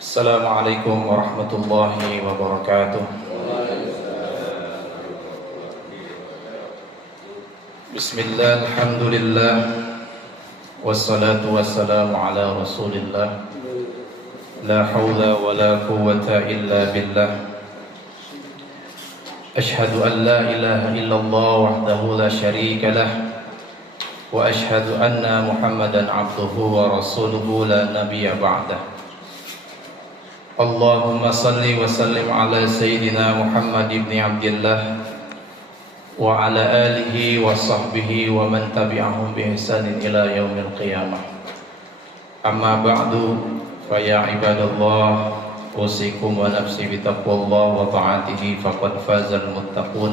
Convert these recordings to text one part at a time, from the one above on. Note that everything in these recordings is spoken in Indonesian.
Assalamualaikum warahmatullahi wabarakatuh. Bismillah, alhamdulillah, wassalatu wassalamu ala rasulillah. La hawla wa la quwwata illa billah. Ashhadu an la ilaha illallah wahdahu la syarika lah, wa ashhadu anna Muhammadan abduhu wa rasuluhu la nabiyya ba'dah. Allahumma salli wa sallim ala Sayyidina Muhammad ibn Abdillah wa ala alihi wa sahbihi wa man tabi'ahum bi ihsanin ila yaumil qiyamah. Amma ba'du, fa ya ibadallah, usikum wa nafsi bi taqwallah wa ta'atihi faqad fazal muttaqun.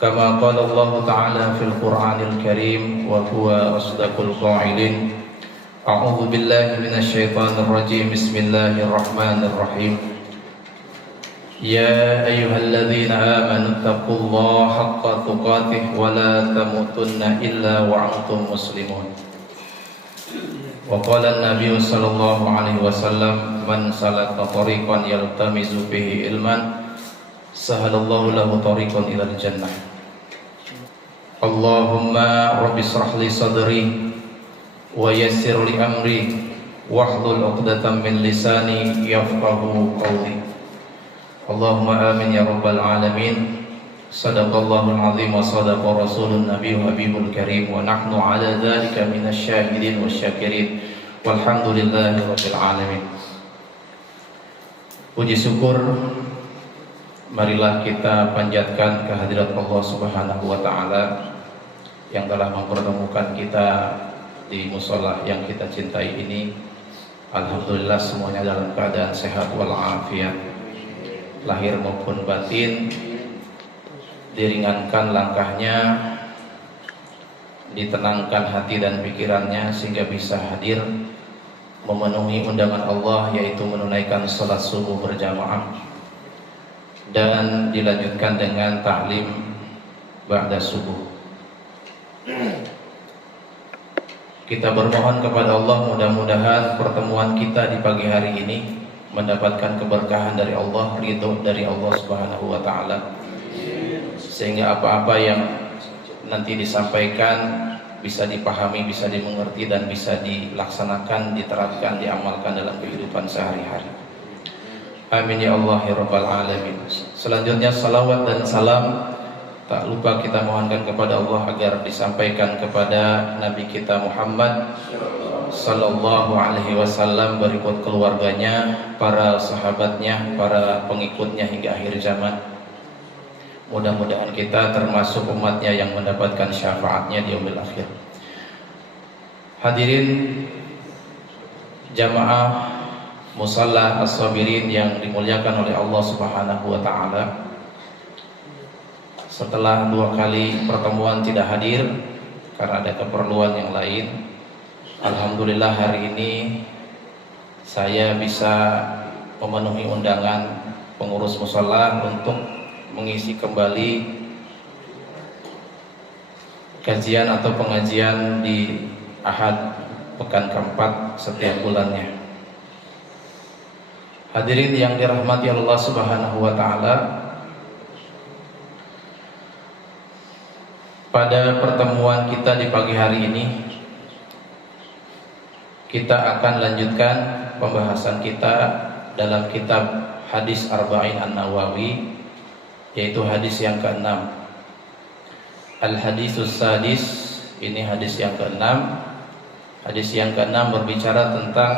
Kama qala Allah Ta'ala fil Qur'anil Karim wa huwa asdaqul qa'ilin. A'udzu billahi minasyaitonir rajim. Bismillahirrahmanirrahim. Ya ayyuhalladzina amanu taqullaha haqqa tuqatih wa la tamutunna illa wa antum muslimun. Wa qala an-nabiy sallallahu alaihi wasallam, man salaka tariqan yaltamizu fihi ilman sahalallahu lahu tariqan ilal jannah. Allahumma rabbi shrah li sadri wa yassir li amri wahlul 'uqdatam min lisani yafqahu qawli. Allahumma amin ya rabbal alamin. Sadaqallahul azim wa sadaqa rasulun nabiyyu habibul karim wa nahnu ala dzalika minasy syahidin wasyakirin walhamdulillahi rabbil alamin. Puji syukur marilah kita panjatkan kehadirat Allah Subhanahu wa taala yang telah mempertemukan kita di mushola yang kita cintai ini. Alhamdulillah semuanya dalam keadaan sehat walafiat, lahir maupun batin, diringankan langkahnya, ditenangkan hati dan pikirannya sehingga bisa hadir memenuhi undangan Allah, yaitu menunaikan salat subuh berjamaah dan dilanjutkan dengan ta'lim ba'da subuh. Kita bermohon kepada Allah, mudah-mudahan pertemuan kita di pagi hari ini mendapatkan keberkahan dari Allah, ridho dari Allah Subhanahu wa taala, sehingga apa-apa yang nanti disampaikan bisa dipahami, bisa dimengerti dan bisa dilaksanakan, diterapkan, diamalkan dalam kehidupan sehari-hari. Amin ya Allah ya rabbal alamin. Selanjutnya salawat dan salam tak lupa kita mohonkan kepada Allah agar disampaikan kepada Nabi kita Muhammad sallallahu alaihi wasallam, berikut keluarganya, para sahabatnya, para pengikutnya hingga akhir zaman. Mudah-mudahan kita termasuk umatnya yang mendapatkan syafaatnya di yaumil akhir. Hadirin jamaah Musalla As-Sabirin yang dimuliakan oleh Allah Subhanahu wa taala. Setelah 2 kali pertemuan tidak hadir karena ada keperluan yang lain, alhamdulillah hari ini saya bisa memenuhi undangan pengurus mushola untuk mengisi kembali kajian atau pengajian di Ahad pekan keempat setiap bulannya. Hadirin yang dirahmati Allah Subhanahu wa taala, pada pertemuan kita di pagi hari ini kita akan lanjutkan pembahasan kita dalam kitab Hadis Arba'in An-Nawawi, yaitu hadis yang ke-6. Al-Hadisus Sadis, ini hadis yang ke-6. Hadis yang ke-6 berbicara tentang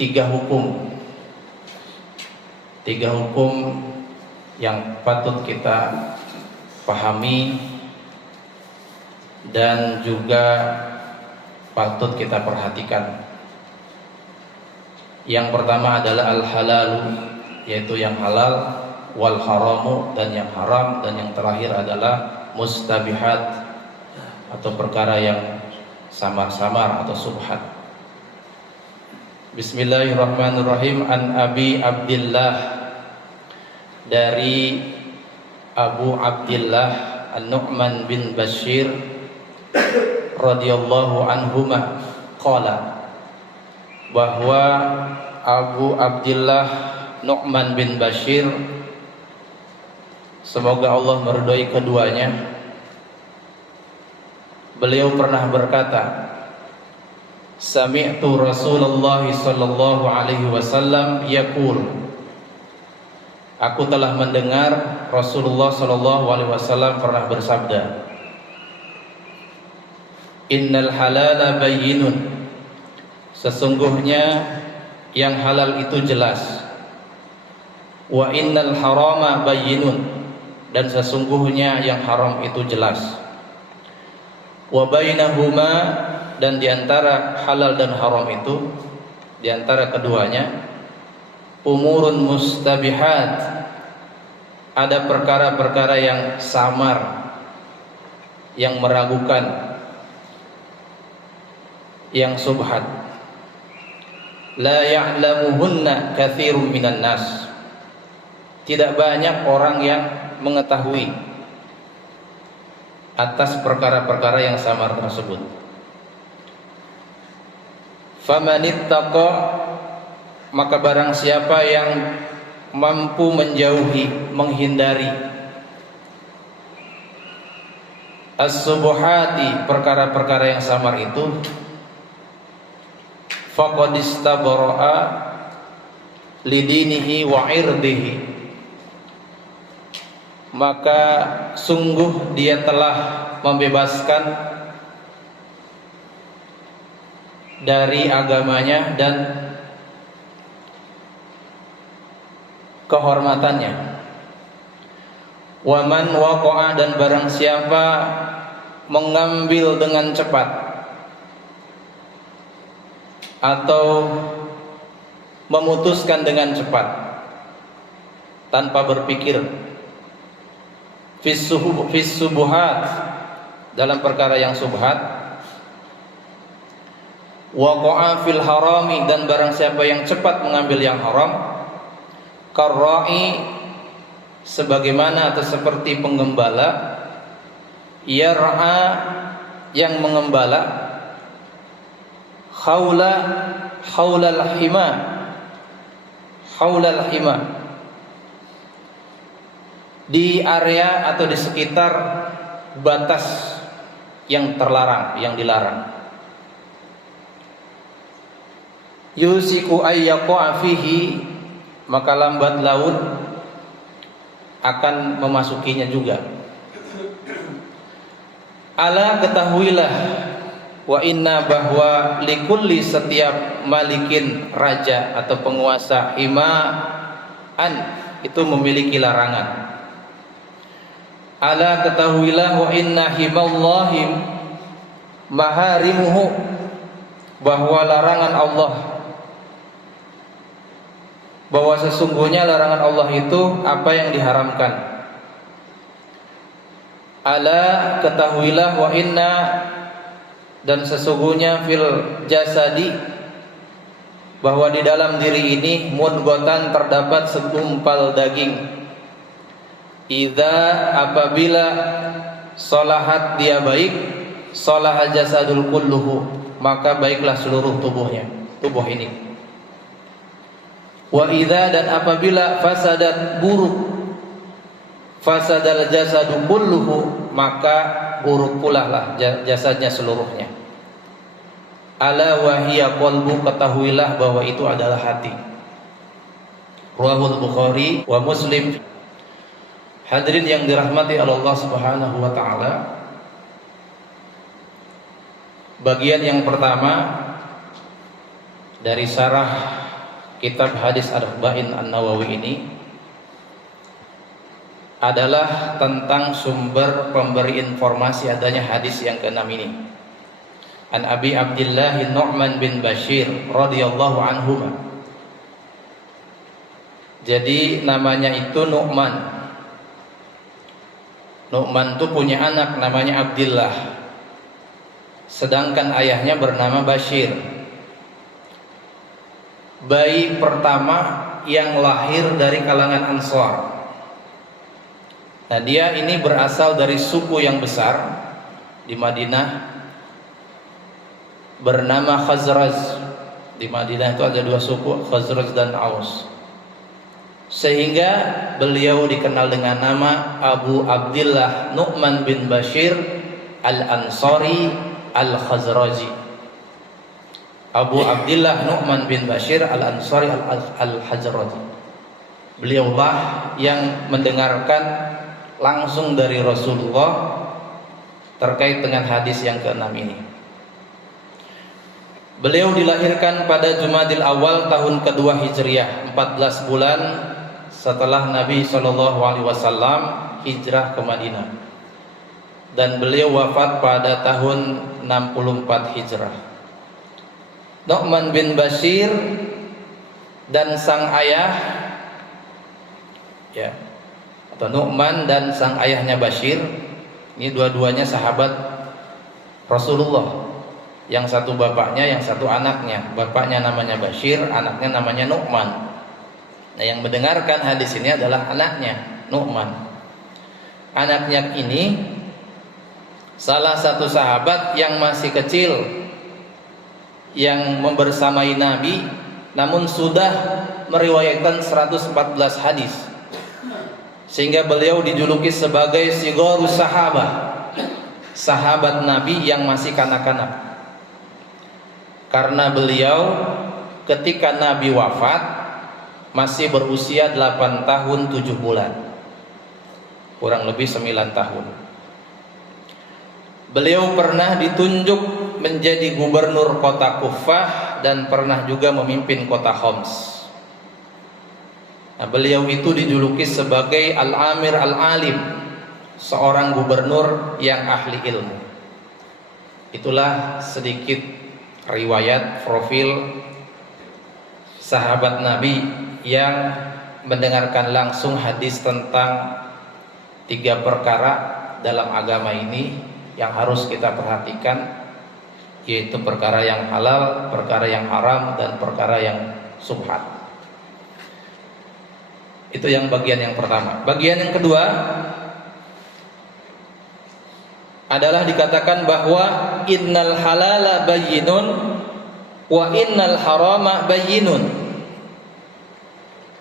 3 hukum. 3 hukum yang patut kita pahami dan juga patut kita perhatikan. Yang pertama adalah al-halalu, yaitu yang halal, wal haramu, dan yang haram, dan yang terakhir adalah mustabihat atau perkara yang samar-samar atau subhat. Bismillahirrahmanirrahim. An Abi Abdillah, dari Abu Abdillah An-Nu'man bin Bashir radhiyallahu anhuma qala, bahwa Abu Abdillah Nu'man bin Bashir, semoga Allah meridhai keduanya, beliau pernah berkata, sami'tu Rasulullah sallallahu alaihi wasallam yaqul, aku telah mendengar Rasulullah sallallahu alaihi wasallam pernah bersabda, innal halala bayyinun, sesungguhnya yang halal itu jelas, wa innal harama bayyinun, dan sesungguhnya yang haram itu jelas, wa bainahuma, dan diantara halal dan haram itu, diantara keduanya, umurun mustabihat, ada perkara-perkara yang samar, yang meragukan, yang subhat, la ya'lamuhunna katsirun minan nas, tidak banyak orang yang mengetahui atas perkara-perkara yang samar tersebut. Famanittaqa, maka barang siapa yang mampu menjauhi, menghindari as-subuhati, perkara-perkara yang samar itu, faqad istabara'a lidinihi wa irdihi, maka sungguh dia telah membebaskan dari agamanya dan kehormatannya. Wa man waqa'a, dan barang siapa mengambil dengan cepat atau memutuskan dengan cepat tanpa berpikir, fis subuhat, dalam perkara yang subhat, waqa'a fil harami, dan barang siapa yang cepat mengambil yang haram, karra'i, sebagaimana atau seperti penggembala, yar'a, yang mengembala, haulal hima, di area atau di sekitar batas yang terlarang, yang dilarang. Yusiku ayyaqa fihi, maka lambat laun akan memasukinya juga. Ala, ketahuilah, wa inna, bahwa likulli, setiap malikin, raja atau penguasa, himaan, itu memiliki larangan. Ala, ketahuilah, wa inna himallahim maharimuhu, bahwa larangan Allah, bahwa sesungguhnya larangan Allah itu apa yang diharamkan. Ala, ketahuilah, wa inna, dan sesungguhnya fil jasadi, bahwa di dalam diri ini, mudghatan, terdapat segumpal daging, idza, apabila salahat, dia baik, salahal jasadul kulluhu, maka baiklah seluruh tubuhnya, tubuh ini. Wa idza, dan apabila fasadat, buruk, fasadal jasadu kulluhu, maka buruk pula lah jasadnya seluruhnya. Ala wahiya qalbu, ketahuilah bahwa itu adalah hati. Rawahul Bukhari wa Muslim. Hadirin yang dirahmati Allah Subhanahu wa taala, bagian yang pertama dari syarah kitab hadis Arba'in An-Nawawi ini adalah tentang sumber pemberi informasi adanya hadis yang ke-6 ini. An Abi Abdillah Nu'man bin Bashir radhiyallahu anhu. Jadi namanya itu Nu'man. Nu'man itu punya anak namanya Abdillah, sedangkan ayahnya bernama Bashir. Bayi pertama yang lahir dari kalangan Ansar. Nah, dia ini berasal dari suku yang besar di Madinah bernama Khazraj. Di Madinah itu ada dua suku, Khazraj dan Aus. Sehingga beliau dikenal dengan nama Abu Abdillah Nu'man bin Bashir Al-Ansari Al-Khazraji. Abu Abdillah Nu'man bin Bashir Al-Ansari Al-Khazraji. Beliaulah yang mendengarkan langsung dari Rasulullah terkait dengan hadis yang ke-6 ini. Beliau dilahirkan pada Jumadil Awal tahun kedua Hijriah, 14 bulan setelah Nabi SAW hijrah ke Madinah. Dan beliau wafat pada tahun 64 Hijrah. Nu'man bin Bashir dan sang ayah, ya, atau Nu'man dan sang ayahnya Bashir, ini dua-duanya sahabat Rasulullah. Yang satu bapaknya, yang satu anaknya. Bapaknya namanya Bashir, anaknya namanya Nu'man. Nah, yang mendengarkan hadis ini adalah anaknya, Nu'man. Anaknya ini salah satu sahabat yang masih kecil, yang membersamai Nabi, namun sudah meriwayatkan 114 hadis. Sehingga beliau dijuluki sebagai Sigharus Sahabah, sahabat Nabi yang masih kanak-kanak. Karena beliau ketika Nabi wafat masih berusia 8 tahun 7 bulan, kurang lebih 9 tahun. Beliau pernah ditunjuk menjadi gubernur kota Kufah dan pernah juga memimpin kota Homs. Nah, beliau itu dijuluki sebagai Al-Amir Al-Alim, seorang gubernur yang ahli ilmu. Itulah sedikit riwayat profil sahabat Nabi yang mendengarkan langsung hadis tentang 3 perkara dalam agama ini yang harus kita perhatikan, yaitu perkara yang halal, perkara yang haram, dan perkara yang subhat. Itu yang bagian yang pertama. Bagian yang kedua adalah dikatakan bahwa innal halala bayyinun wa innal harama bayyinun.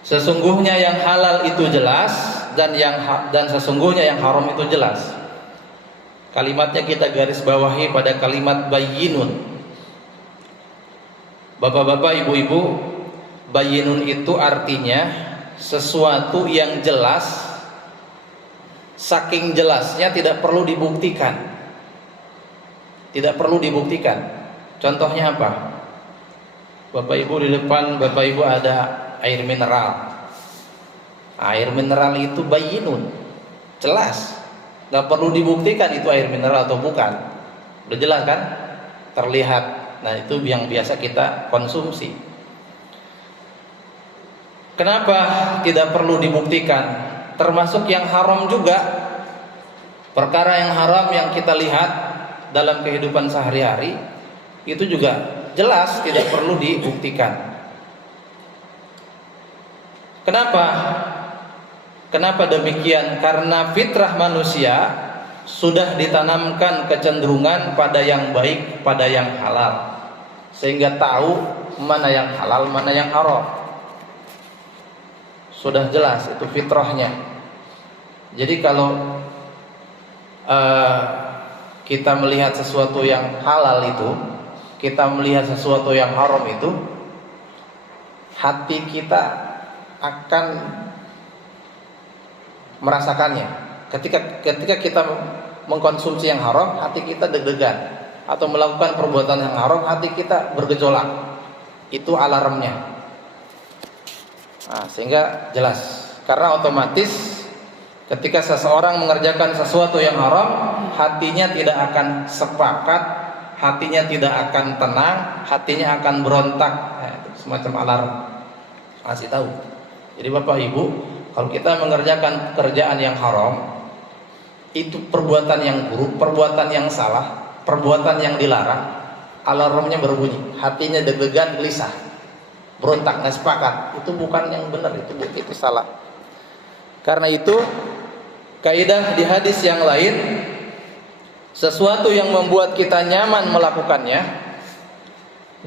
Sesungguhnya yang halal itu jelas dan sesungguhnya yang haram itu jelas. Kalimatnya kita garis bawahi pada kalimat bayyinun. Bapak-bapak, ibu-ibu, bayyinun itu artinya sesuatu yang jelas. Saking jelasnya tidak perlu dibuktikan. Tidak perlu dibuktikan. Contohnya apa? Bapak Ibu, di depan Bapak Ibu ada air mineral. Air mineral itu bayyinun, jelas. Gak perlu dibuktikan itu air mineral atau bukan. Udah jelas kan? Terlihat. Nah, itu yang biasa kita konsumsi. Kenapa tidak perlu dibuktikan? Termasuk yang haram juga. Perkara yang haram yang kita lihat dalam kehidupan sehari-hari itu juga jelas, tidak perlu dibuktikan. Kenapa? Kenapa demikian? Karena fitrah manusia sudah ditanamkan kecenderungan pada yang baik, pada yang halal, sehingga tahu mana yang halal, mana yang haram. Sudah jelas, itu fitrahnya. Jadi kalau kita melihat sesuatu yang halal itu, kita melihat sesuatu yang haram itu, hati kita akan merasakannya. Ketika kita mengkonsumsi yang haram, hati kita deg-degan. Atau melakukan perbuatan yang haram, hati kita bergejolak. Itu alarmnya. Nah, sehingga jelas. Karena otomatis ketika seseorang mengerjakan sesuatu yang haram, hatinya tidak akan sepakat, hatinya tidak akan tenang, hatinya akan berontak. Nah, itu semacam alarm. Kasih tahu. Jadi Bapak Ibu, kalau kita mengerjakan pekerjaan yang haram, itu perbuatan yang buruk, perbuatan yang salah, perbuatan yang dilarang, alarmnya berbunyi, hatinya deg-degan, gelisah, berontak, nggak sepakat. Itu bukan yang benar, itu salah. Karena itu kaidah di hadis yang lain, sesuatu yang membuat kita nyaman melakukannya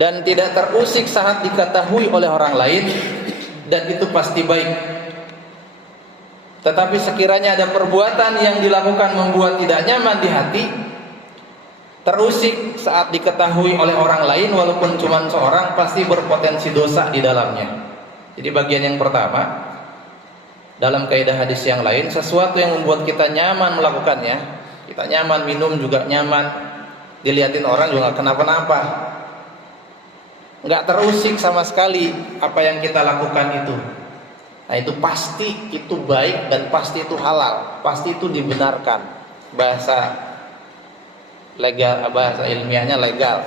dan tidak terusik saat diketahui oleh orang lain, dan itu pasti baik. Tetapi sekiranya ada perbuatan yang dilakukan membuat tidak nyaman di hati, terusik saat diketahui oleh orang lain walaupun cuma seorang, pasti berpotensi dosa di dalamnya. Jadi bagian yang pertama, dalam kaidah hadis yang lain, sesuatu yang membuat kita nyaman melakukannya, kita nyaman minum juga nyaman, dilihatin orang juga nggak kenapa-napa, nggak terusik sama sekali apa yang kita lakukan itu. Nah itu pasti itu baik dan pasti itu halal, pasti itu dibenarkan. Bahasa legal, bahasa ilmiahnya legal.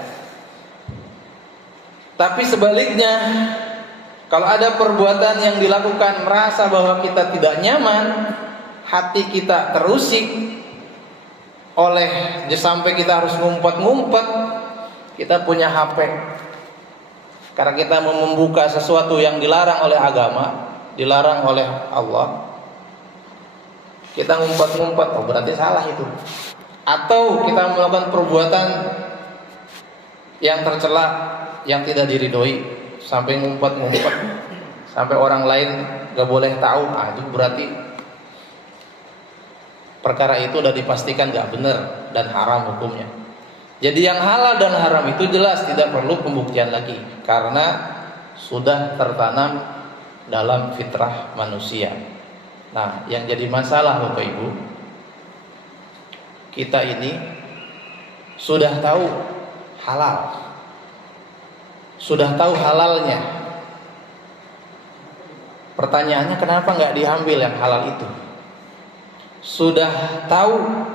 Tapi sebaliknya, kalau ada perbuatan yang dilakukan merasa bahwa kita tidak nyaman, hati kita terusik oleh sampai kita harus ngumpet-ngumpet, kita punya HP karena kita mau membuka sesuatu yang dilarang oleh agama, dilarang oleh Allah, kita ngumpet-ngumpet, oh berarti salah itu. Atau kita melakukan perbuatan yang tercela, yang tidak diridhoi, sampai ngumpet-ngumpet, sampai orang lain gak boleh tahu, itu berarti perkara itu sudah dipastikan gak benar dan haram hukumnya. Jadi yang halal dan haram itu jelas tidak perlu pembuktian lagi, karena sudah tertanam dalam fitrah manusia. Nah, yang jadi masalah Bapak Ibu, kita ini sudah tahu halal, sudah tahu halalnya. Pertanyaannya, kenapa nggak diambil yang halal itu? Sudah tahu,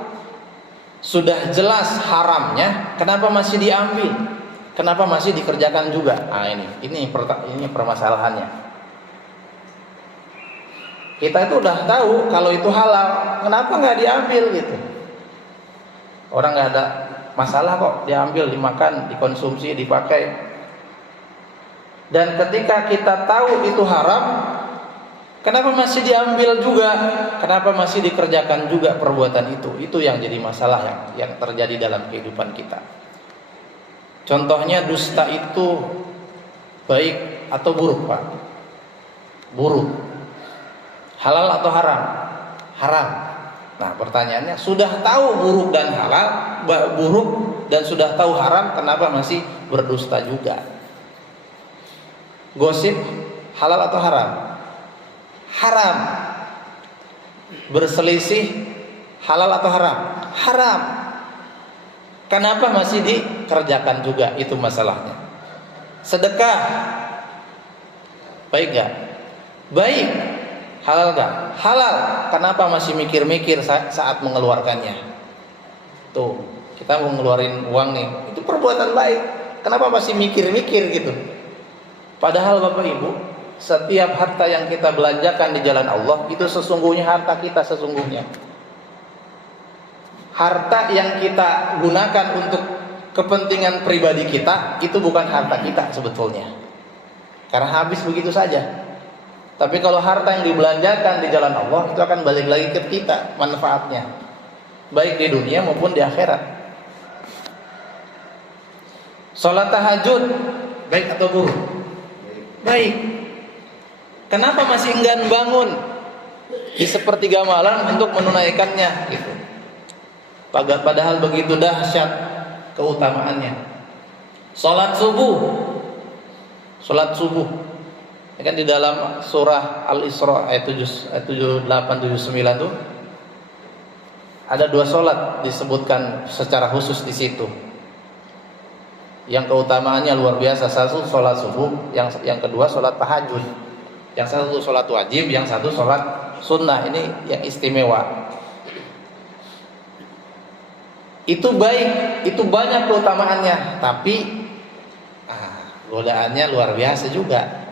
sudah jelas haramnya, kenapa masih diambil? Kenapa masih dikerjakan juga? Nah ini permasalahannya. Kita itu udah tahu kalau itu halal, kenapa nggak diambil gitu? Orang nggak ada masalah kok, diambil, dimakan, dikonsumsi, dipakai. Dan ketika kita tahu itu haram, kenapa masih diambil juga? Kenapa masih dikerjakan juga perbuatan itu? Itu yang jadi masalah yang terjadi dalam kehidupan kita. Contohnya dusta itu baik atau buruk, Pak? Buruk. Halal atau haram? Haram. Nah pertanyaannya, sudah tahu buruk dan halal, buruk dan sudah tahu haram, kenapa masih berdusta juga? Gosip halal atau haram? Haram. Berselisih halal atau haram? Haram. Kenapa masih dikerjakan juga? Itu masalahnya. Sedekah baik gak? Baik. Halal gak? Halal. Kenapa masih mikir-mikir saat mengeluarkannya? Tuh, kita mau ngeluarin uang nih, itu perbuatan baik, kenapa masih mikir-mikir gitu? Padahal Bapak Ibu, setiap harta yang kita belanjakan di jalan Allah itu sesungguhnya harta kita sesungguhnya. Harta yang kita gunakan untuk kepentingan pribadi kita itu bukan harta kita sebetulnya, karena habis begitu saja. Tapi kalau harta yang dibelanjakan di jalan Allah itu akan balik lagi ke kita manfaatnya, baik di dunia maupun di akhirat. Salat tahajud baik atau buruk? Baik. Kenapa masih enggan bangun di sepertiga malam untuk menunaikannya gitu? Padahal begitu dahsyat keutamaannya. Salat subuh. Salat subuh. Ya kan di dalam surah Al-Isra ayat 78 79 tuh ada 2 salat disebutkan secara khusus di situ. Yang keutamaannya luar biasa. Satu salat subuh, yang kedua salat tahajud. Yang satu salat wajib, yang satu salat sunnah. Ini yang istimewa. Itu baik, itu banyak keutamaannya, tapi godaannya luar biasa juga.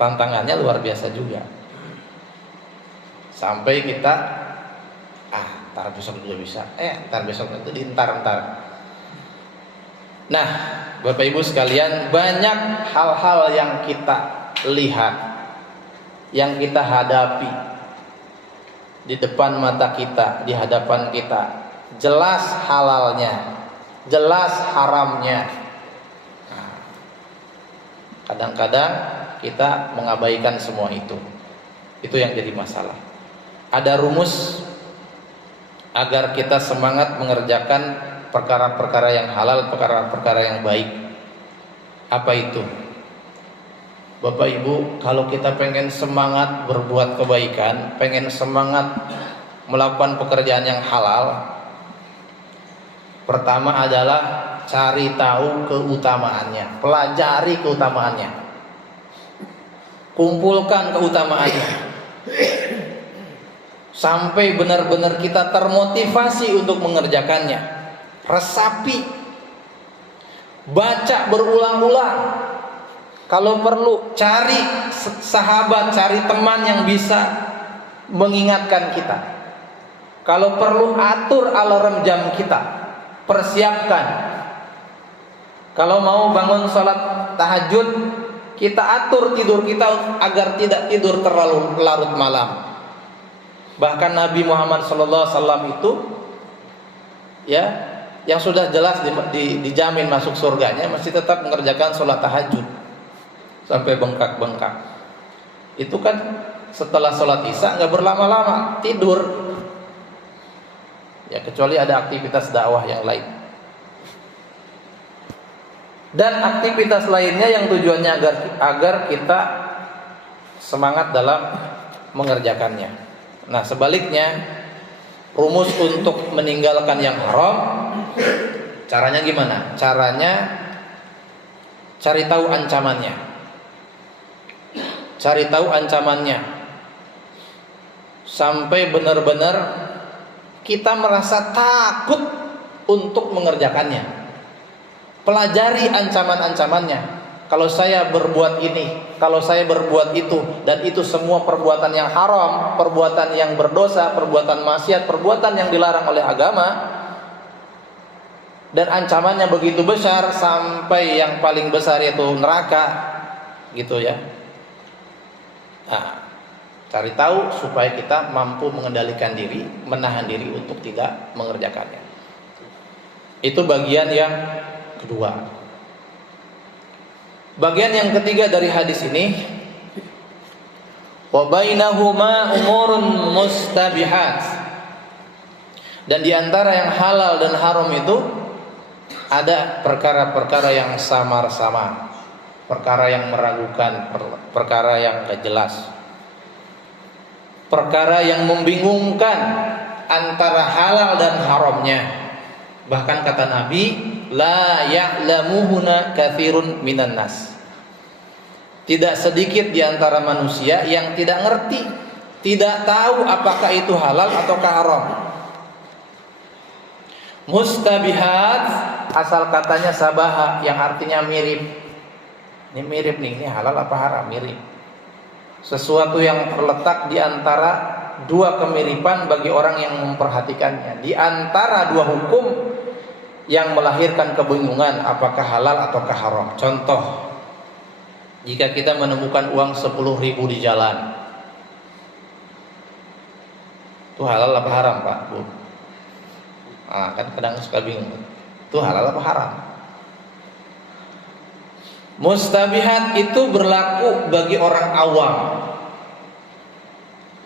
Tantangannya luar biasa juga. Sampai kita ntar besok juga bisa. Ntar besok itu diintar. Nah, Bapak Ibu sekalian, banyak hal-hal yang kita lihat, yang kita hadapi di depan mata kita, di hadapan kita, jelas halalnya, jelas haramnya, Kadang-kadang kita mengabaikan semua itu. Itu yang jadi masalah. Ada rumus agar kita semangat mengerjakan perkara-perkara yang halal, perkara-perkara yang baik. Apa itu? Bapak Ibu, kalau kita pengen semangat berbuat kebaikan, pengen semangat melakukan pekerjaan yang halal, pertama adalah cari tahu keutamaannya, pelajari keutamaannya, kumpulkan keutamaannya, sampai benar-benar kita termotivasi untuk mengerjakannya. Resapi, baca berulang-ulang. Kalau perlu cari sahabat, cari teman yang bisa mengingatkan kita. Kalau perlu atur alarm jam kita, persiapkan. Kalau mau bangun sholat tahajud, kita atur tidur kita agar tidak tidur terlalu larut malam. Bahkan Nabi Muhammad SAW itu, ya, yang sudah jelas dijamin masuk surganya, masih tetap mengerjakan sholat tahajud sampai bengkak-bengkak. Itu kan setelah sholat isya nggak berlama-lama, tidur. Ya, kecuali ada aktivitas dakwah yang lain. Dan aktivitas lainnya yang tujuannya agar kita semangat dalam mengerjakannya. Nah, sebaliknya, rumus untuk meninggalkan yang haram, caranya gimana? Caranya cari tahu ancamannya. Cari tahu ancamannya sampai benar-benar kita merasa takut untuk mengerjakannya. Pelajari ancaman-ancamannya. Kalau saya berbuat ini, kalau saya berbuat itu, dan itu semua perbuatan yang haram, perbuatan yang berdosa, perbuatan maksiat, perbuatan yang dilarang oleh agama, dan ancamannya begitu besar sampai yang paling besar yaitu neraka, gitu ya. Nah, cari tahu supaya kita mampu mengendalikan diri, menahan diri untuk tidak mengerjakannya. Itu bagian yang kedua. Bagian yang ketiga dari hadis ini, wa bainahuma umurun mustabihat. Dan di antara yang halal dan haram itu ada perkara-perkara yang samar-samar, perkara yang meragukan, perkara yang tidak jelas, perkara yang membingungkan antara halal dan haramnya. Bahkan kata Nabi, la ya'lamuhuna katsirun minan nas. Tidak sedikit di antara manusia yang tidak ngerti, tidak tahu apakah itu halal ataukah haram. Mustabihat asal katanya sabaha, yang artinya mirip. Ini mirip nih, ini halal apa haram? Mirip. Sesuatu yang terletak di antara dua kemiripan bagi orang yang memperhatikannya, di antara dua hukum yang melahirkan kebingungan apakah halal ataukah haram. Contoh, jika kita menemukan uang 10.000 di jalan, itu halal apa haram, Pak, Bu? Nah, kan kadang suka bingung, itu halal apa haram? Mustabihat itu berlaku bagi orang awam.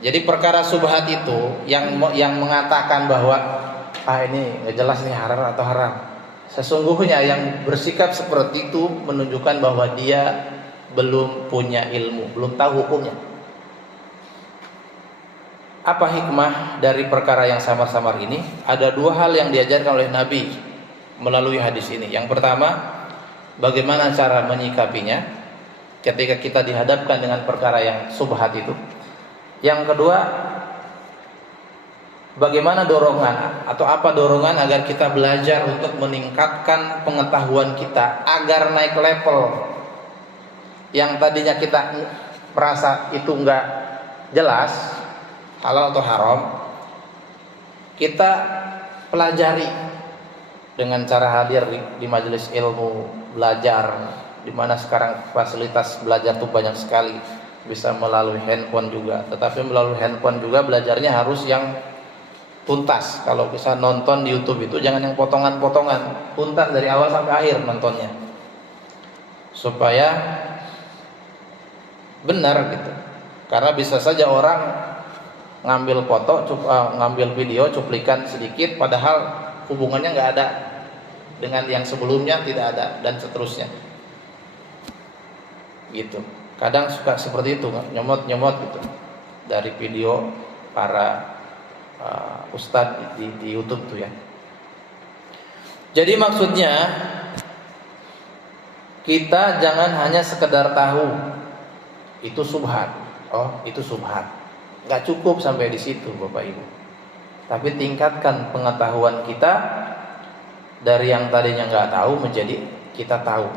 Jadi perkara subhat itu yang mengatakan bahwa ini nggak jelas nih halal atau haram. Sesungguhnya yang bersikap seperti itu menunjukkan bahwa dia belum punya ilmu, belum tahu hukumnya. Apa hikmah dari perkara yang samar-samar ini? Ada dua hal yang diajarkan oleh Nabi melalui hadis ini. Yang pertama, bagaimana cara menyikapinya ketika kita dihadapkan dengan perkara yang subhat itu. Yang kedua, bagaimana dorongan atau apa dorongan agar kita belajar untuk meningkatkan pengetahuan kita agar naik level. Yang tadinya kita merasa itu enggak jelas halal atau haram, kita pelajari dengan cara hadir di majelis ilmu, belajar, di mana sekarang fasilitas belajar tuh banyak sekali, bisa melalui handphone juga. Tetapi melalui handphone juga belajarnya harus yang tuntas. Kalau bisa nonton di YouTube itu jangan yang potongan-potongan, tuntas dari awal sampai akhir nontonnya, supaya benar gitu. Karena bisa saja orang ngambil foto, ngambil video, cuplikan sedikit, padahal hubungannya nggak ada dengan yang sebelumnya, tidak ada, dan seterusnya. Gitu. Kadang suka seperti itu, nyomot-nyomot gitu dari video para ustadz di YouTube tuh ya. Jadi maksudnya kita jangan hanya sekedar tahu itu subhat. Oh, itu subhat. Nggak cukup sampai di situ, Bapak Ibu. Tapi tingkatkan pengetahuan kita dari yang tadinya nggak tahu menjadi kita tahu.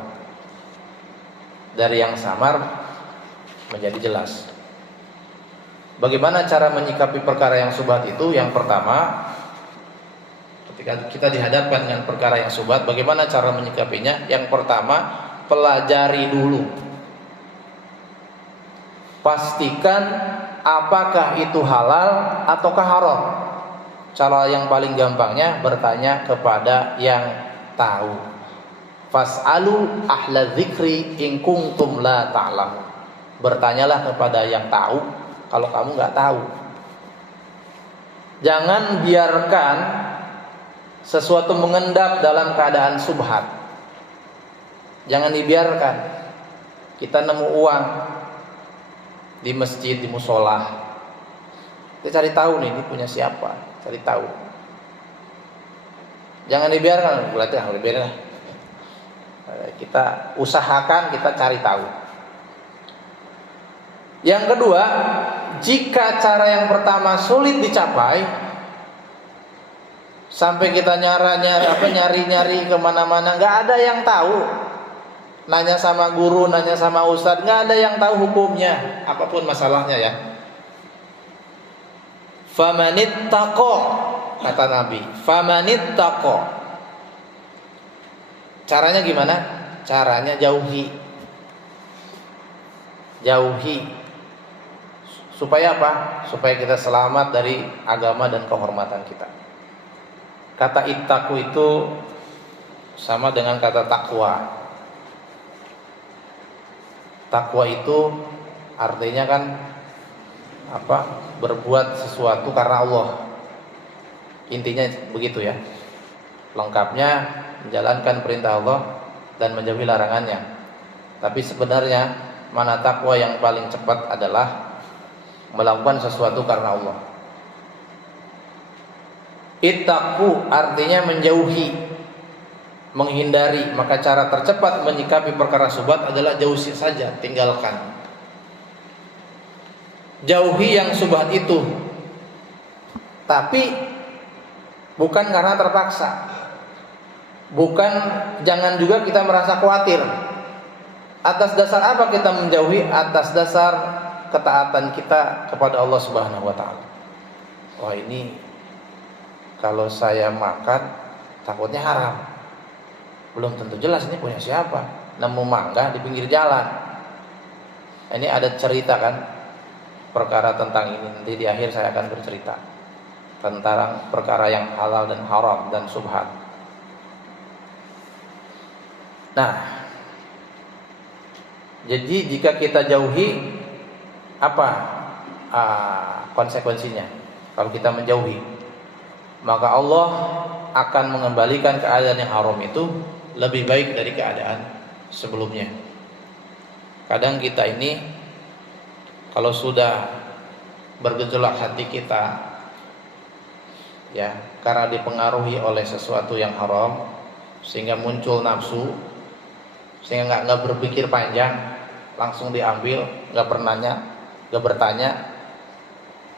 Dari yang samar menjadi jelas. Bagaimana cara menyikapi perkara yang subhat itu? Yang pertama, ketika kita dihadapkan dengan perkara yang subhat, bagaimana cara menyikapinya? Yang pertama, pelajari dulu. Pastikan apakah itu halal ataukah haram. Cara yang paling gampangnya bertanya kepada yang tahu. Fas'alu ahla dzikri in kuntum la ta'lamun. Bertanyalah kepada yang tahu kalau kamu nggak tahu. Jangan biarkan sesuatu mengendap dalam keadaan subhat. Jangan dibiarkan. Kita nemu uang di masjid, di musola, kita cari tahu nih, ini punya siapa, cari tahu. Jangan dibiarkan, biarkan. Kita usahakan, kita cari tahu. Yang kedua, jika cara yang pertama sulit dicapai, sampai kita nyari-nyari kemana-mana, nggak ada yang tahu. Nanya sama guru, nanya sama ustadz, nggak ada yang tahu hukumnya, apapun masalahnya ya. Famanittaqo, kata Nabi, famanittaqo. Caranya gimana? Caranya jauhi. Supaya apa? Supaya kita selamat dari agama dan kehormatan kita. Kata ittaqu itu sama dengan kata takwa. Takwa itu artinya kan apa? Berbuat sesuatu karena Allah. Intinya begitu ya. Lengkapnya menjalankan perintah Allah dan menjauhi larangannya. Tapi sebenarnya mana takwa yang paling cepat adalah melakukan sesuatu karena Allah. Ittaqu artinya menjauhi, menghindari. Maka cara tercepat menyikapi perkara subhat adalah jauhi saja, tinggalkan. Jauhi yang subhat itu. Tapi bukan karena terpaksa. Bukan, jangan juga kita merasa khawatir. Atas dasar apa kita menjauhi? Atas dasar ketaatan kita kepada Allah Subhanahu wa taala. Wah, ini kalau saya makan takutnya haram. Belum tentu jelas ini punya siapa. Nemu mangga di pinggir jalan. Ini ada cerita kan, perkara tentang ini. Nanti di akhir saya akan bercerita tentang perkara yang halal dan haram dan subhat. Nah, jadi jika kita jauhi, apa konsekuensinya? Kalau kita menjauhi, maka Allah akan mengembalikan keadaan yang haram itu lebih baik dari keadaan sebelumnya. Kadang kita ini kalau sudah bergejolak hati kita, ya, karena dipengaruhi oleh sesuatu yang haram, sehingga muncul nafsu, sehingga nggak berpikir panjang, langsung diambil, nggak bertanya,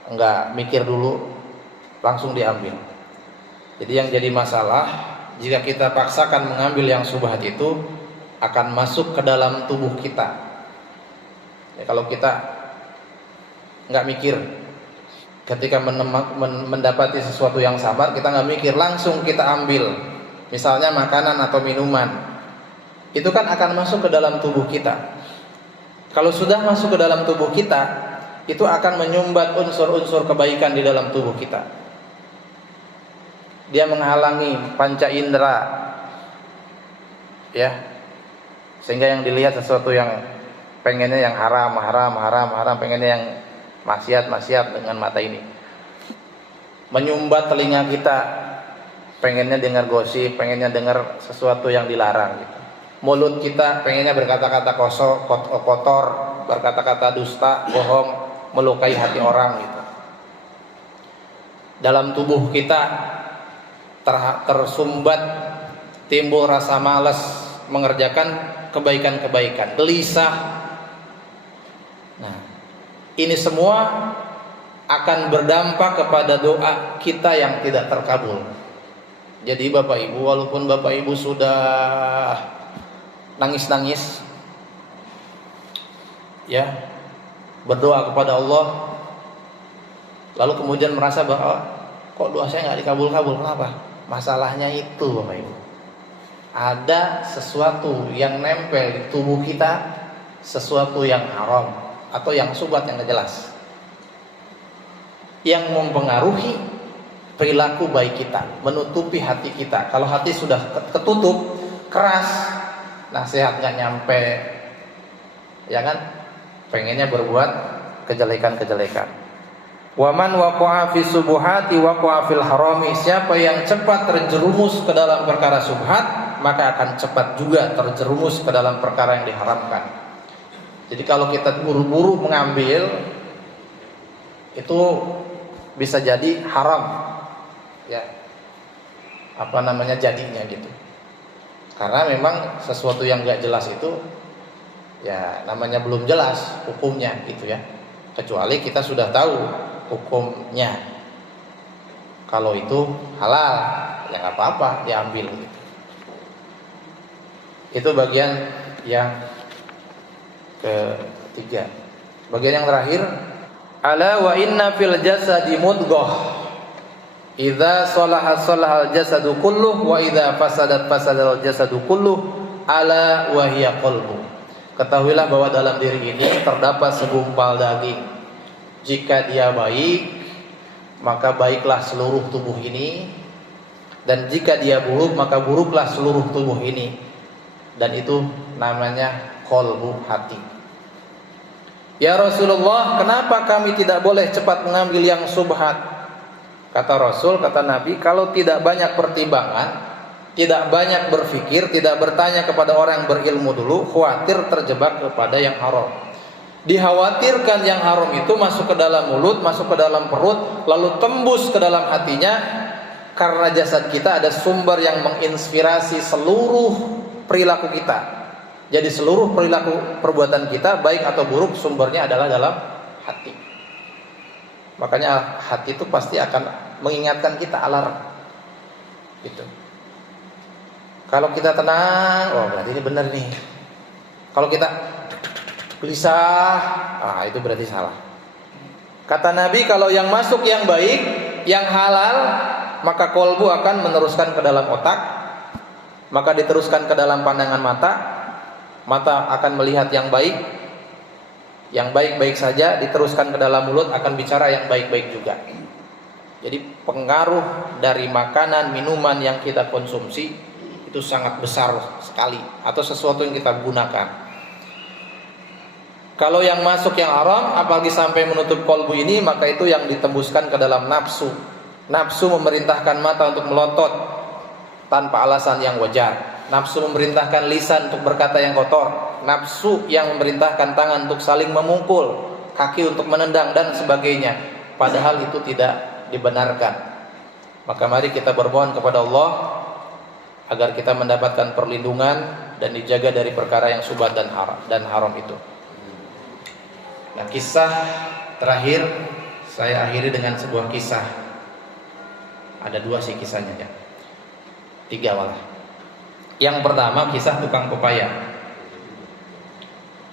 nggak mikir dulu, langsung diambil. Jadi yang jadi masalah, jika kita paksakan mengambil yang subhat itu, akan masuk ke dalam tubuh kita. Ya, kalau kita nggak mikir, ketika mendapati sesuatu yang samar, kita nggak mikir, langsung kita ambil. Misalnya makanan atau minuman, itu kan akan masuk ke dalam tubuh kita. Kalau sudah masuk ke dalam tubuh kita, itu akan menyumbat unsur-unsur kebaikan di dalam tubuh kita. Dia menghalangi panca indera, ya, sehingga yang dilihat sesuatu yang pengennya yang haram, pengennya yang maksiat dengan mata ini. Menyumbat telinga kita, pengennya dengar gosip, pengennya dengar sesuatu yang dilarang gitu. Mulut kita pengennya berkata-kata kotor, berkata-kata dusta, bohong, melukai hati orang gitu. Dalam tubuh kita tersumbat, timbul rasa malas mengerjakan kebaikan-kebaikan, gelisah. Nah, ini semua akan berdampak kepada doa kita yang tidak terkabul. Jadi Bapak Ibu, walaupun Bapak Ibu sudah nangis-nangis ya, berdoa kepada Allah, lalu kemudian merasa bahwa kok doa saya nggak dikabul-kabul, kenapa? Masalahnya itu Bapak Ibu, ada sesuatu yang nempel di tubuh kita, sesuatu yang haram atau yang subhat yang nggak jelas, yang mempengaruhi perilaku baik kita, menutupi hati kita. Kalau hati sudah ketutup, keras, nasihat nggak nyampe, ya kan? Pengennya berbuat kejelekan-kejelekan. Waman waqa'a fi subuhati waqa'a fil harami. Siapa yang cepat terjerumus ke dalam perkara subhat, maka akan cepat juga terjerumus ke dalam perkara yang diharamkan. Jadi kalau kita buru-buru mengambil, itu bisa jadi haram, ya, jadinya gitu. Karena memang sesuatu yang nggak jelas itu, ya namanya belum jelas hukumnya gitu ya. Kecuali kita sudah tahu hukumnya, kalau itu halal ya nggak apa-apa diambil gitu. Itu bagian yang ketiga. Bagian yang terakhir, ala wa inna fil jasadi mudghah idza salaha salahal jasadu kulluh wa idza fasadat fasadal jasadu kulluh ala wa hiya qalbu. Ketahuilah bahwa dalam diri ini terdapat segumpal daging. Jika dia baik, maka baiklah seluruh tubuh ini, dan jika dia buruk, maka buruklah seluruh tubuh ini. Dan itu namanya qalbu, hati. Ya Rasulullah, kenapa kami tidak boleh cepat mengambil yang subhat? Kata Rasul, kata Nabi, kalau tidak banyak pertimbangan, tidak banyak berpikir, tidak bertanya kepada orang yang berilmu dulu, khawatir terjebak kepada yang haram. Dikhawatirkan yang haram itu masuk ke dalam mulut, masuk ke dalam perut, lalu tembus ke dalam hatinya. Karena jasad kita ada sumber yang menginspirasi seluruh perilaku kita. Jadi seluruh perilaku perbuatan kita, baik atau buruk, sumbernya adalah dalam hati. Makanya hati itu pasti akan mengingatkan kita, alarm gitu. Kalau kita tenang, oh berarti ini benar nih. Kalau kita gelisah, itu berarti salah. Kata Nabi, kalau yang masuk yang baik, yang halal, maka kolbu akan meneruskan ke dalam otak, maka diteruskan ke dalam pandangan mata. Mata akan melihat yang baik-baik saja, diteruskan ke dalam mulut, akan bicara yang baik-baik juga. Jadi pengaruh dari makanan, minuman yang kita konsumsi itu sangat besar sekali, atau sesuatu yang kita gunakan. Kalau yang masuk yang haram, apalagi sampai menutup kolbu ini, maka itu yang ditembuskan ke dalam nafsu. Nafsu memerintahkan mata untuk melotot tanpa alasan yang wajar. Nafsu memerintahkan lisan untuk berkata yang kotor. Nafsu yang memerintahkan tangan untuk saling memukul, kaki untuk menendang dan sebagainya. Padahal itu tidak dibenarkan. Maka mari kita bermohon kepada Allah agar kita mendapatkan perlindungan dan dijaga dari perkara yang subhat dan haram itu. Nah, kisah terakhir saya akhiri dengan sebuah kisah. Ada dua sih kisahnya ya, 3 malah. Yang pertama kisah tukang pepaya.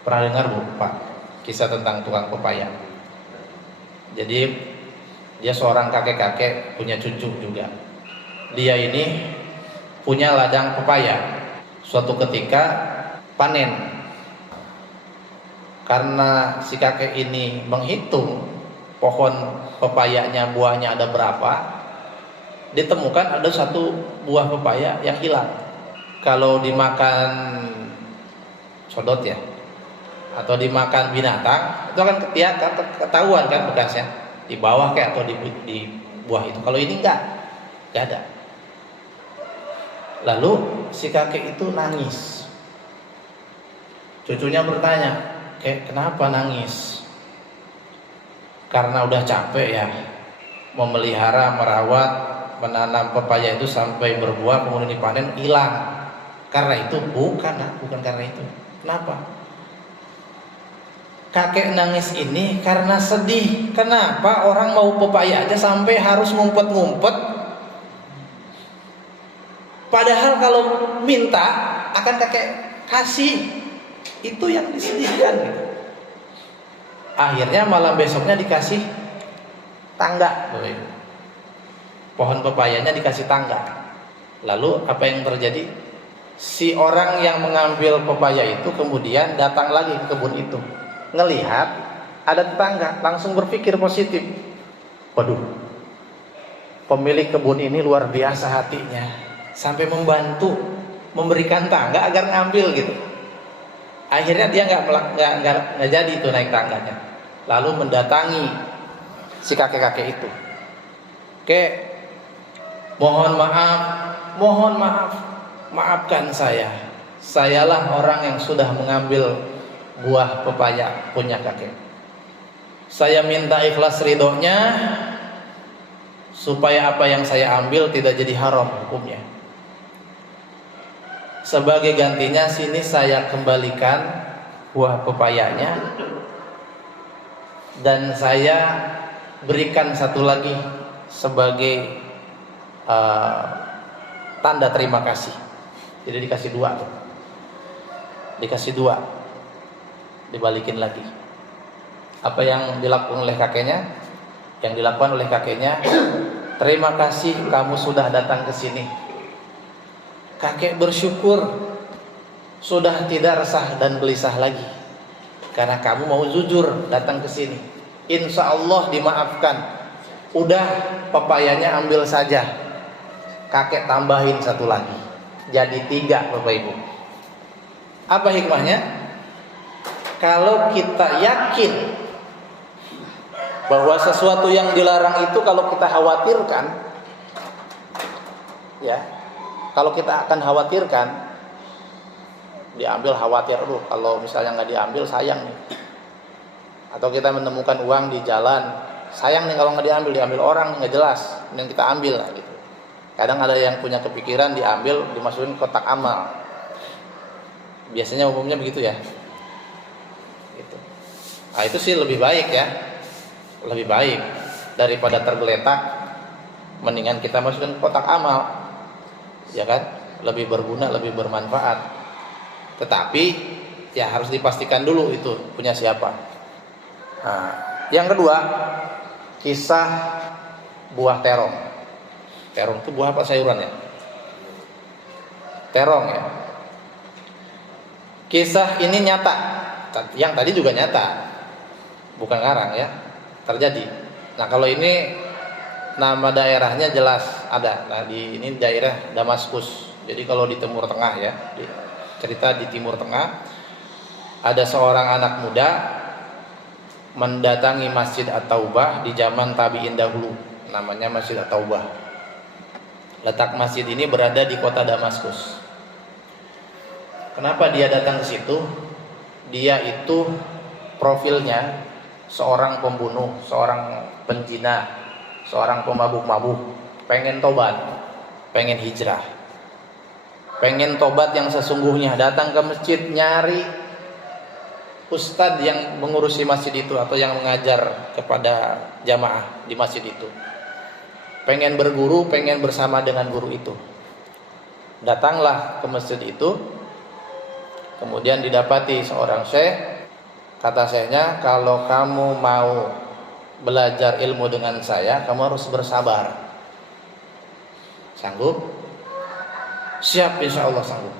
Pernah dengar Bu Pak kisah tentang tukang pepaya? Jadi dia seorang kakek-kakek punya cucu juga. Dia ini punya ladang pepaya. Suatu ketika panen. Karena si kakek ini menghitung pohon pepayanya buahnya ada berapa, ditemukan ada 1 buah pepaya yang hilang. Kalau dimakan sodot ya, atau dimakan binatang, itu akan ketahuan kan bekasnya di bawah kayak atau di buah itu. Kalau ini enggak ada. Lalu si kakek itu nangis. Cucunya bertanya, "Kek, kenapa nangis?" "Karena udah capek ya memelihara, merawat, menanam pepaya itu sampai berbuah kemudian dipanen hilang. Karena itu." Bukan karena itu. Kenapa? Kakek nangis ini karena sedih. Kenapa orang mau pepaya aja sampai harus ngumpet-ngumpet? Padahal kalau minta akan kakek kasih. Itu yang disedihkan gitu. Akhirnya malam besoknya dikasih tangga, pohon pepayanya dikasih tangga. Lalu apa yang terjadi? Si orang yang mengambil pepaya itu kemudian datang lagi ke kebun itu, ngelihat ada tetangga, langsung berpikir positif. Waduh, pemilik kebun ini luar biasa hatinya, sampai membantu memberikan tangga agar ngambil gitu. Akhirnya dia nggak jadi itu naik tangganya, lalu mendatangi si kakek-kakek itu. "Kek, mohon maaf, maafkan saya. Sayalah orang yang sudah mengambil buah pepaya punya kakek. Saya minta ikhlas ridhonya supaya apa yang saya ambil tidak jadi haram hukumnya. Sebagai gantinya sini saya kembalikan buah pepayanya dan saya berikan satu lagi sebagai tanda terima kasih." Jadi dikasih dua tuh. Dikasih dua. Dibalikin lagi. Apa yang dilakukan oleh kakeknya? Yang dilakukan oleh kakeknya, "Terima kasih kamu sudah datang ke sini." Kakek bersyukur sudah tidak resah dan gelisah lagi karena kamu mau jujur datang ke sini. Insya Allah dimaafkan. Udah, pepayanya ambil saja. Kakek tambahin satu lagi, jadi 3 Bapak Ibu. Apa hikmahnya? Kalau kita yakin bahwa sesuatu yang dilarang itu kalau kita khawatirkan, ya, kalau kita akan khawatirkan, diambil khawatir, kalau misalnya nggak diambil sayang nih. Atau kita menemukan uang di jalan, sayang nih kalau nggak diambil orang nggak jelas, yang kita ambil lah gitu. Kadang ada yang punya kepikiran diambil, dimasukin kotak amal. Biasanya umumnya begitu ya. Gitu. Nah, itu sih lebih baik ya, lebih baik daripada tergeletak. Mendingan kita masukin kotak amal. Ya kan, lebih berguna, lebih bermanfaat. Tetapi ya harus dipastikan dulu itu punya siapa. Nah, yang kedua, kisah buah terong. Terong itu buah apa, sayuran ya? Terong ya. Kisah ini nyata. Yang tadi juga nyata, bukan ngarang ya, terjadi. Nah, kalau ini nama daerahnya jelas ada. Nah, ini daerah Damaskus. Jadi kalau di Timur Tengah ya, cerita di Timur Tengah, ada seorang anak muda mendatangi Masjid At-Taubah di zaman tabi'in dahulu. Namanya Masjid At-Taubah. Letak masjid ini berada di kota Damaskus. Kenapa dia datang ke situ? Dia itu profilnya seorang pembunuh, seorang penjina, seorang pemabuk-mabuk, pengen tobat, pengen hijrah, pengen tobat yang sesungguhnya. Datang ke masjid nyari ustadz yang mengurusi masjid itu atau yang mengajar kepada jamaah di masjid itu. Pengen berguru, pengen bersama dengan guru itu. Datanglah ke masjid itu, kemudian didapati seorang syekh. Kata syekhnya, "Kalau kamu mau belajar ilmu dengan saya, kamu harus bersabar." Sanggup? Siap, insya Allah sanggup.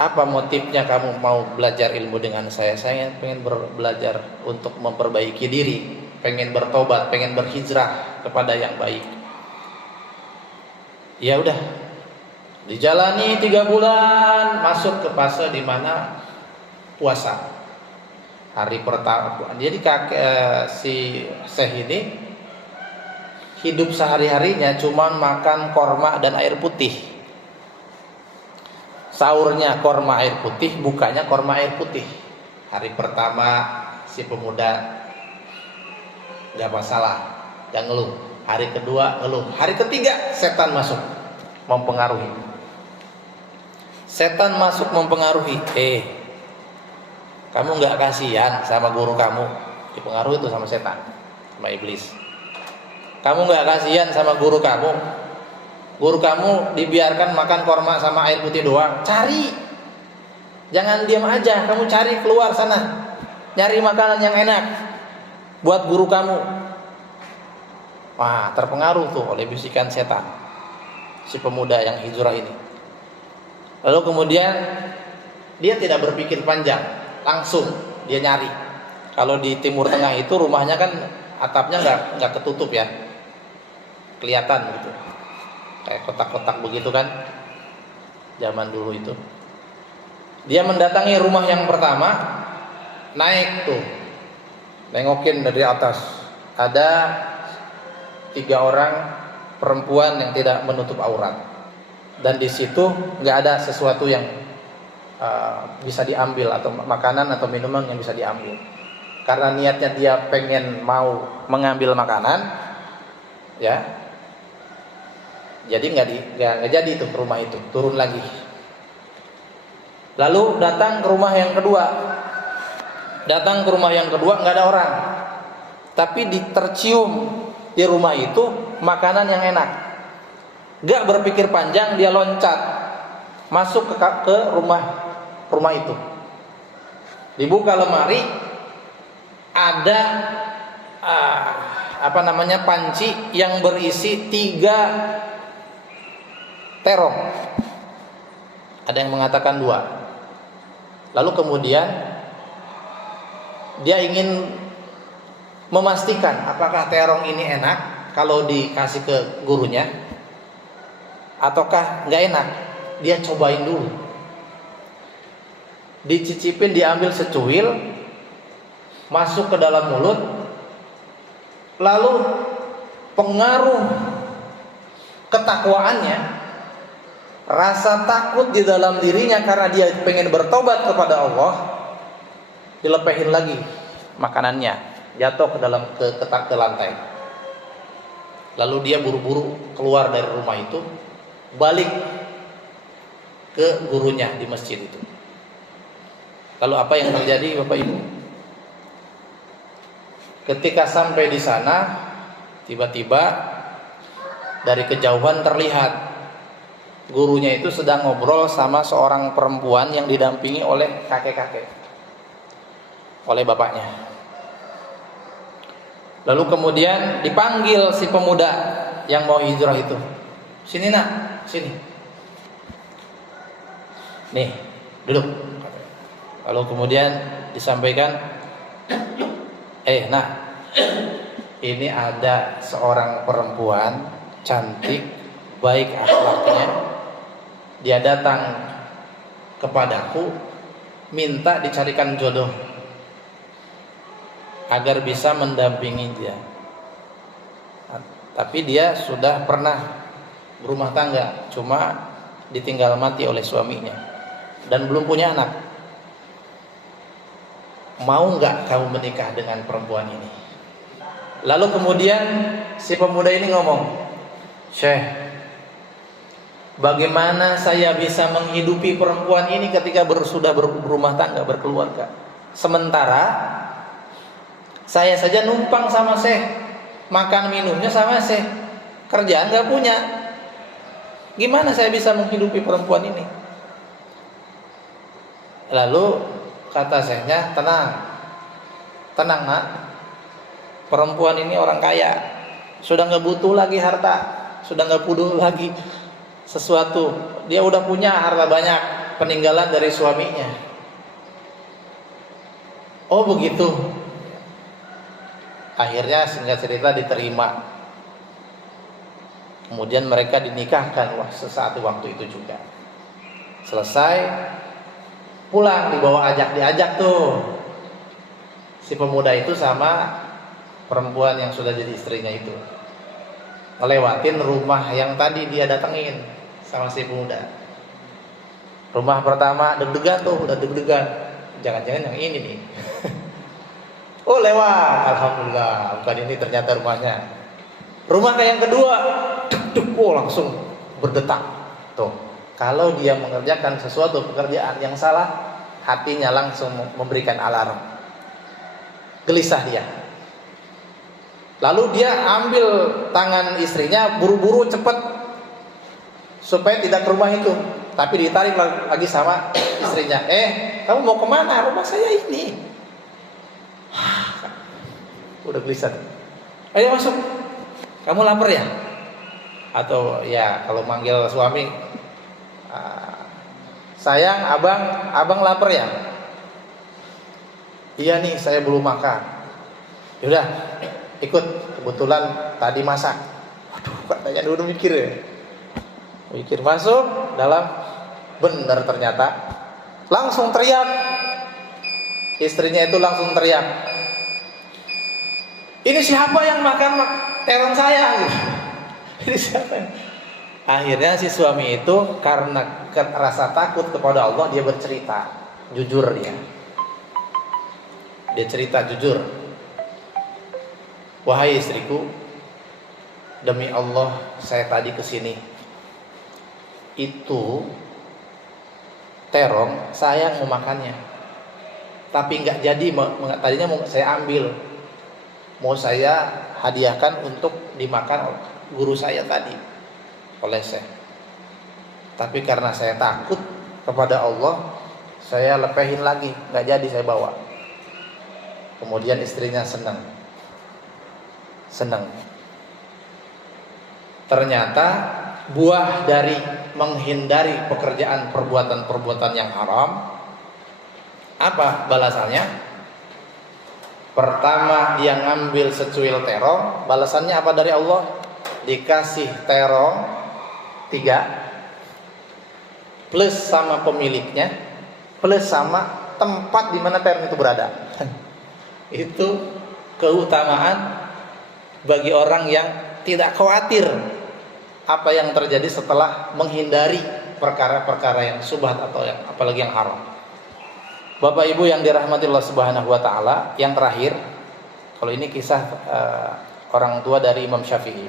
Apa motifnya kamu mau belajar ilmu dengan saya? Saya pengen belajar untuk memperbaiki diri, pengen bertobat, pengen berhijrah kepada yang baik. Ya udah, dijalani 3 bulan, masuk ke fase di mana puasa. Hari pertama, jadi si Syekh ini hidup sehari-harinya cuma makan korma dan air putih. Sahurnya korma air putih, bukanya korma air putih. Hari pertama si pemuda gak masalah, gak ngeluh. Hari kedua ngeluh. Hari ketiga setan masuk mempengaruhi. Setan masuk mempengaruhi. Kamu gak kasihan sama guru kamu? Dipengaruhi itu sama setan, sama iblis. Kamu gak kasihan sama guru kamu? Guru kamu dibiarkan makan korma sama air putih doang. Cari, jangan diam aja. Kamu cari, keluar sana, nyari makanan yang enak buat guru kamu. Wah, terpengaruh tuh oleh bisikan setan si pemuda yang hijrah ini. Lalu kemudian dia tidak berpikir panjang, langsung dia nyari. Kalau di Timur Tengah itu rumahnya kan atapnya nggak ketutup ya, kelihatan gitu, kayak kotak-kotak begitu kan, zaman dulu itu. Dia mendatangi rumah yang pertama, naik tuh, nengokin dari atas. Ada 3 orang perempuan yang tidak menutup aurat, dan di situ nggak ada sesuatu yang bisa diambil atau makanan atau minuman yang bisa diambil. Karena niatnya dia pengen mau mengambil makanan, ya. Jadi nggak jadi itu ke rumah itu, turun lagi. Lalu datang ke rumah yang kedua. Datang ke rumah yang kedua nggak ada orang, tapi tercium di rumah itu makanan yang enak. Nggak berpikir panjang, dia loncat masuk ke rumah itu. Dibuka lemari, ada panci yang berisi 3 terong. Ada yang mengatakan 2. Lalu kemudian dia ingin memastikan apakah terong ini enak kalau dikasih ke gurunya ataukah nggak enak. Dia cobain dulu, dicicipin, diambil secuil, masuk ke dalam mulut. Lalu pengaruh ketakwaannya, rasa takut di dalam dirinya karena dia pengen bertobat kepada Allah, dilepehin lagi makanannya, jatuh ke dalam ke lantai. Lalu dia buru-buru keluar dari rumah itu, balik ke gurunya di masjid itu. Lalu apa yang terjadi, Bapak Ibu? Ketika sampai di sana, tiba-tiba dari kejauhan terlihat gurunya itu sedang ngobrol sama seorang perempuan yang didampingi oleh kakek-kakek, oleh bapaknya. Lalu kemudian dipanggil si pemuda yang mau hijrah itu. Sini nak, sini. Nih, duduk. Lalu kemudian disampaikan, nak, ini ada seorang perempuan cantik, baik akhlaknya. Dia datang kepadaku, minta dicarikan jodoh agar bisa mendampingi dia. Tapi dia sudah pernah berumah tangga, cuma ditinggal mati oleh suaminya dan belum punya anak. Mau nggak kamu menikah dengan perempuan ini? Lalu kemudian si pemuda ini ngomong, Syekh, bagaimana saya bisa menghidupi perempuan ini ketika sudah berumah tangga, berkeluarga? Sementara saya saja numpang sama Syekh, makan minumnya sama Syekh, kerjaan nggak punya. Gimana saya bisa menghidupi perempuan ini? Lalu kata Syekhnya, tenang nak, perempuan ini orang kaya, sudah nggak butuh lagi harta, sudah nggak butuh lagi sesuatu. Dia udah punya harta banyak, peninggalan dari suaminya. Oh begitu. Akhirnya singkat cerita diterima. Kemudian mereka dinikahkan sesaat waktu itu juga. Selesai, pulang dibawa diajak tuh si pemuda itu sama perempuan yang sudah jadi istrinya itu ngelewatin rumah yang tadi dia datengin sama si pemuda. Rumah pertama deg-degan tuh, udah deg-degan. Jangan-jangan yang ini nih. Oh lewat, alhamdulillah, bukan ini ternyata rumahnya. Rumah yang kedua, deg-deg, oh langsung berdetak. Tuh, kalau dia mengerjakan sesuatu pekerjaan yang salah, hatinya langsung memberikan alarm. Gelisah dia. Lalu dia ambil tangan istrinya, buru-buru cepat supaya tidak ke rumah itu. Tapi ditarik lagi sama istrinya. Kamu mau kemana? Rumah saya ini. Udah gelisah. Ayo masuk. Kamu lapar ya? Atau ya kalau manggil suami, sayang, abang lapar ya? Iya nih, saya belum makan. Yaudah, ikut. Kebetulan tadi masak. Waduh, katanya dulu mikir ya. Mikir masuk dalam. Benar ternyata. Langsung teriak. Istrinya itu langsung teriak. Ini siapa yang makan terong saya? Ini siapa? Akhirnya si suami itu karena rasa takut kepada Allah, dia bercerita. Jujur dia. Dia cerita jujur. Wahai istriku, demi Allah saya tadi kesini. Itu terong saya mau makannya, tapi nggak jadi. Tadinya mau saya ambil, mau saya hadiahkan untuk dimakan guru saya tadi oleh saya. Tapi karena saya takut kepada Allah, saya lepehin lagi, nggak jadi saya bawa. Kemudian istrinya senang. Ternyata buah dari menghindari pekerjaan perbuatan-perbuatan yang haram, apa balasannya? Pertama dia ngambil secuil terong, balasannya apa dari Allah? Dikasih terong 3 plus sama pemiliknya, plus sama tempat di mana terong itu berada. Itu keutamaan bagi orang yang tidak khawatir apa yang terjadi setelah menghindari perkara-perkara yang subhat atau yang apalagi yang haram. Bapak Ibu yang dirahmati Allah Subhanahu wa taala, yang terakhir, kalau ini kisah orang tua dari Imam Syafi'i.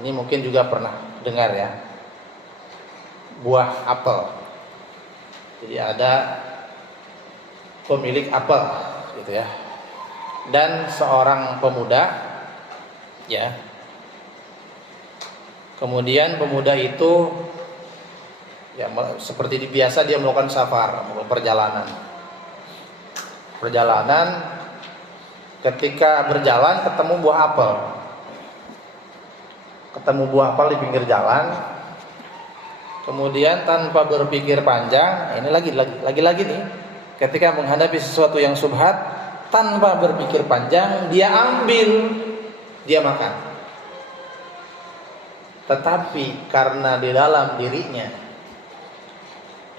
Ini mungkin juga pernah dengar ya. Buah apel. Jadi ada pemilik apel gitu ya. Dan seorang pemuda ya. Kemudian pemuda itu ya seperti biasa dia melakukan safar, perjalanan. Ketika berjalan ketemu buah apel. Ketemu buah apel di pinggir jalan. Kemudian tanpa berpikir panjang, ini lagi nih, ketika menghadapi sesuatu yang subhat, tanpa berpikir panjang dia ambil, dia makan. Tetapi karena di dalam dirinya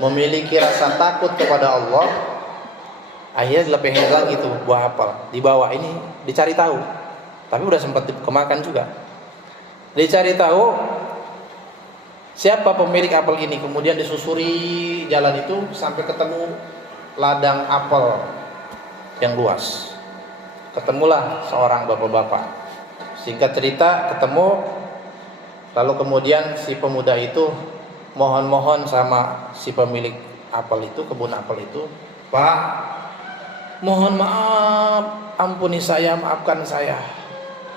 memiliki rasa takut kepada Allah, akhirnya dilepehin lagi tuh buah apel, dibawa, ini dicari tahu, tapi udah sempat kemakan juga. Dicari tahu siapa pemilik apel ini, kemudian disusuri jalan itu sampai ketemu ladang apel yang luas. Ketemulah seorang bapak-bapak. Singkat cerita ketemu. Lalu kemudian si pemuda itu mohon-mohon sama si pemilik apel itu, kebun apel itu, Pak, mohon maaf, ampuni saya, maafkan saya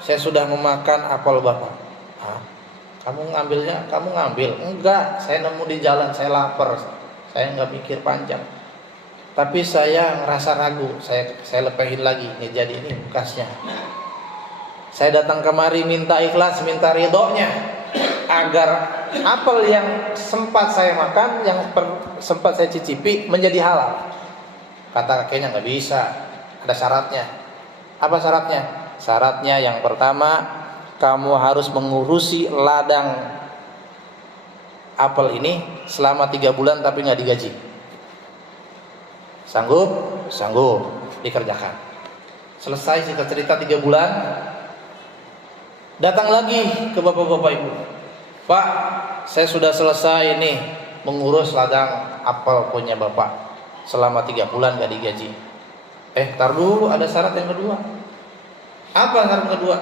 sudah memakan apel Bapak. Kamu ngambilnya? Kamu ngambil? Enggak, saya nemu di jalan, saya lapar, saya nggak mikir panjang. Tapi saya ngerasa ragu, saya lepehin lagi, nih jadi ini bekasnya. Saya datang kemari minta ikhlas, minta ridhonya, agar apel yang sempat saya makan, yang sempat saya cicipi menjadi halal. Kata kakeknya, nggak bisa, ada syaratnya. Apa syaratnya? Syaratnya yang pertama, kamu harus mengurusi ladang apel ini selama 3 bulan tapi nggak digaji. Sanggup? Sanggup, dikerjakan. Selesai singkat cerita 3 bulan, datang lagi ke bapak-bapak ibu. Pak, saya sudah selesai nih mengurus ladang apel punya bapak. Selama 3 bulan gak digaji. Tar dulu, ada syarat yang kedua. Apa syarat kedua?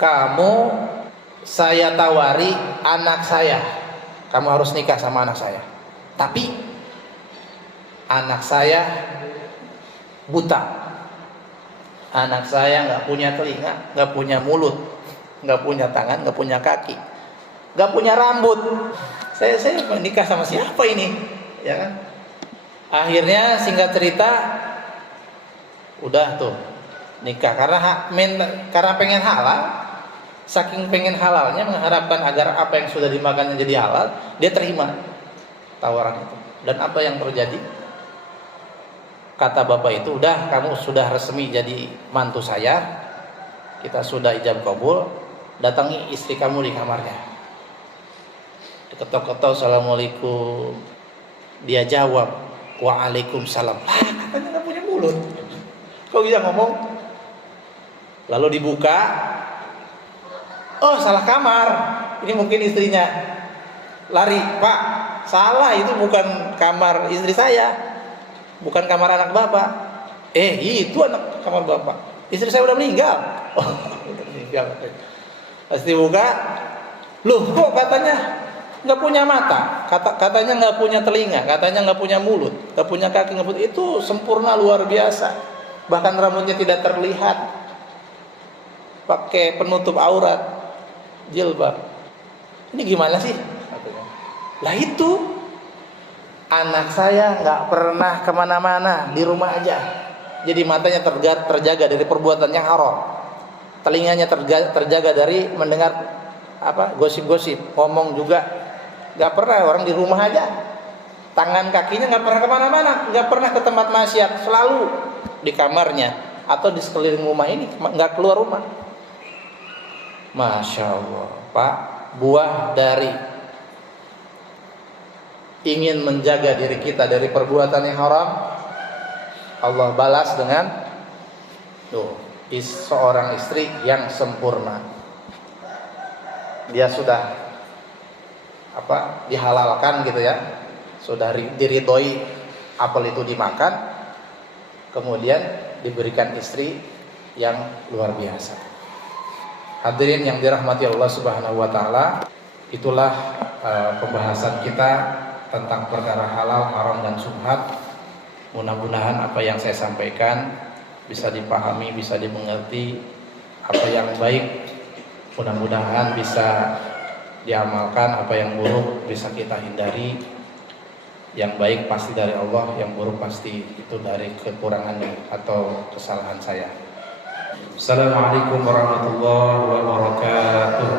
Kamu saya tawari anak saya. Kamu harus nikah sama anak saya. Tapi anak saya buta. Anak saya nggak punya telinga, nggak punya mulut, nggak punya tangan, nggak punya kaki, nggak punya rambut. Saya nikah sama siapa ini? Ya kan? Akhirnya singkat cerita, udah tuh nikah karena pengen halal. Saking pengen halalnya, mengharapkan agar apa yang sudah dimakannya jadi halal, dia terima tawaran itu. Dan apa yang terjadi? Kata bapak itu, udah kamu sudah resmi jadi mantu saya, kita sudah ijab kabul, datangi istri kamu di kamarnya. Diketok-ketok, assalamualaikum. Dia jawab, waalaikumsalam. Katanya nggak punya mulut, kok bisa ngomong? Lalu dibuka, oh salah kamar. Ini mungkin istrinya. Lari, Pak, salah, itu bukan kamar istri saya, bukan kamar anak bapak. Itu anak kamar bapak. Istri saya udah meninggal. Oh, udah meninggal. Pasti buka. Loh, kok katanya nggak punya mata? Katanya nggak punya telinga, katanya nggak punya mulut, nggak punya kaki, nggak punya. Itu sempurna luar biasa. Bahkan rambutnya tidak terlihat. Pakai penutup aurat, jilbab. Ini gimana sih? Lah itu anak saya nggak pernah kemana-mana, di rumah aja. Jadi matanya terjaga dari perbuatan yang haram, telinganya terjaga dari mendengar gosip-gosip, ngomong juga nggak pernah, orang di rumah aja. Tangan kakinya nggak pernah kemana-mana, nggak pernah ke tempat maksiat, selalu di kamarnya atau di sekeliling rumah ini, nggak keluar rumah. Masya Allah, Pak, buah dari ingin menjaga diri kita dari perbuatan yang haram, Allah balas dengan seorang istri yang sempurna. Dia sudah dihalalkan gitu ya, sudah diridhoi apel itu dimakan, kemudian diberikan istri yang luar biasa. Hadirin yang dirahmati Allah Subhanahu wa taala, itulah pembahasan kita tentang perkara halal, haram dan syubhat. Mudah-mudahan apa yang saya sampaikan bisa dipahami, bisa dimengerti. Apa yang baik mudah-mudahan bisa diamalkan, apa yang buruk bisa kita hindari. Yang baik pasti dari Allah, yang buruk pasti itu dari kekurangan atau kesalahan saya. Assalamualaikum warahmatullahi wabarakatuh.